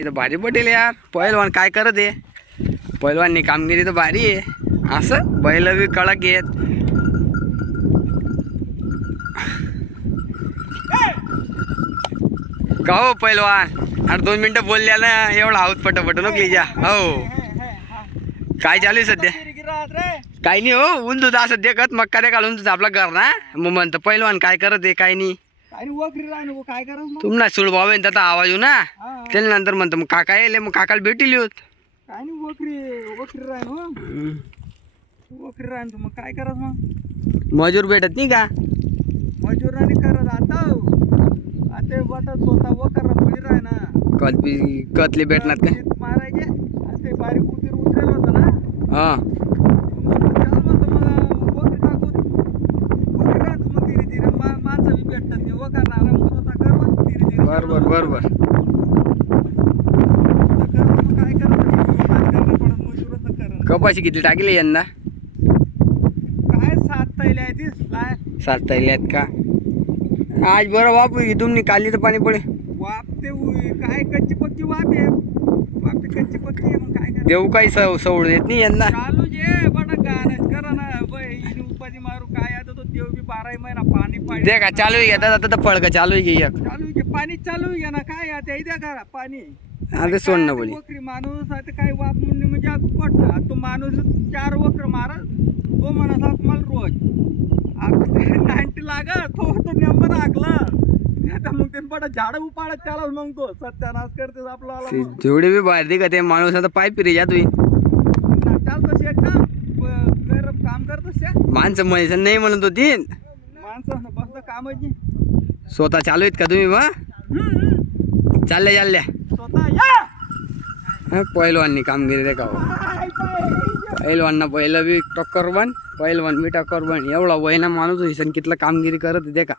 तिथं भारी पटेल यार. पहिलवान काय करत आहे, पहिलवाननी कामगिरी तर भारी आहे. असं बैल बी कडक आहेत. का हो पहिलवान, 2 मिनिटं बोलल्या ना एवढा आऊत पटपट नको लिजा. हो काय चालू आहे सध्या? काही नाही हो, ऊन तुझं असं देखत मग काय घालून तुझं आपला घर ना. मग म्हणतं पहिलवान काय करत आहे काय नाही. काय करत तुम्हाला सुड भाऊ आहे त्याचा आवाज येऊ ना. त्याला नंतर म्हणतं मग काका येले, मग काकाला भेटील होत. काय नाही वखरी राहण मग काय करत मग मजूर भेटत नाही का? मजुरांनी करत आता वाटत स्वतः वखर पडी राह ना. कतली भेटणार काय? मारायचे ते बारीक उतीर उतरेल होतं ना. हा वखरी टाकू वखरी राहतो मग धीरे धीरे माणसं बी भेटतात नाही वखरणार मग स्वतः कर मग धीरे धीरे. बरोबर बरोबर. काय करणं पडत मजुरच करणं. कपाशी किती टाकली यंदा? काय 7 तैल्या आहे तीच काय 7 तैले आहेत का? आज बरं वापू तुम्ही काली तर पाणी पडे. वाप ते काय कच्ची पक्की वाप आहे. वाप कच्ची पक्की आहे मग काय देऊ काही सवड देत नाही यंदा. चालू जे बडा गाणं करा ना उपाधी मारू काय आता तो देव बी 12 महिना पाणी पाणी दे का चालू आहे आता तर फळक चालू आहे की एक. चालू आहे पाणी चालू आहे ना काय आता द्या करा पाणी. आता सोडणं बोली. वखरी माणूस आता काय वाप म्हणणे म्हणजे आता पटलं. तो माणूस 4 वक्र मारत तो म्हणत मला रोज 90 लागत तो नेंबर आकला. आता मग ते बडा झाड उपाडत त्याला मग तो सत्यानाश करते आपला जेवढे बी बाहेर दे का ते माणूस आता पाय पिरे जा तुम्ही. चालतो शेक का काम करतो शेक. माणसं म्हैसन नाही म्हणत होती. माणसं बसलं कामच नाही. स्वतः चालू आहेत का तुम्ही? मग चालल्या स्वतः या पहिलवाननी कामगिरी रे का? पहिलवानना पहिलं बी टक्कर बन, पहिलवान बी टक्कर बन. एवढा वयना माणूस होईसन कितलं कामगिरी करत दे का?